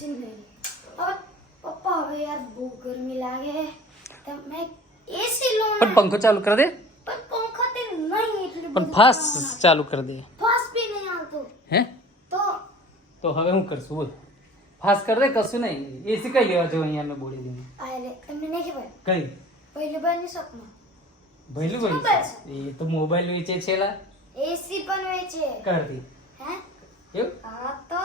AC नहीं और पापा હવે યાર બહુ ગરમી લાગે તો મેં એસી લો પણ પંખો ચાલુ कर दे પણ પંખો તે નહીં એટલે પણ ફાસ્ટ ચાલુ कर दे ફાસ બી નહીં આવતો હે તો હવે હું કરશું બોલ ફાસ્ટ कर दे કશું નહીં એસી કઈ લેવા જો અહીંયા મેં બોલી દીધું આલે તમને નહીં ખબર કઈ પહેલી બારની શોપમાં ભઈલું ભાઈ એ તો મોબાઈલ વેચે છે લા એસી પણ વેચે કરતી હે એવું હા તો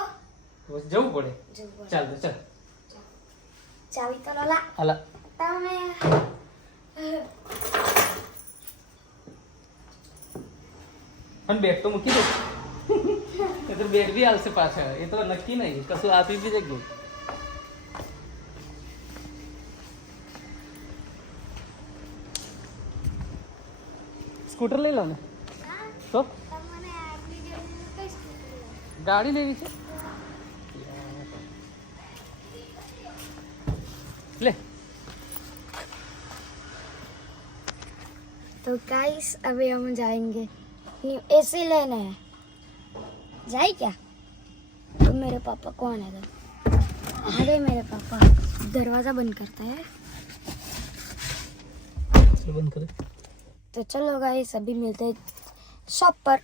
જવું પડે જવું ચાલ તો ચાલ ચાવી તો લોલા હાલા તમે પણ બેગ તો મૂકી દે એ તો બેગ બી આવશે પાછા એ તો નક્કી નહીં કશું આપી બી દેજો સ્કૂટર લઈ લો ને તો તમને આગલી જેવી કઈ સ્કૂટર ગાડી લેવી છે ले तो गाइस अभी हम जाएंगे एसी लेने हैं जाए क्या तो मेरे पापा कौन है आ गए मेरे पापा दरवाज़ा बंद करता है बंद कर तो चलो गाइस अभी मिलते हैं शॉप पर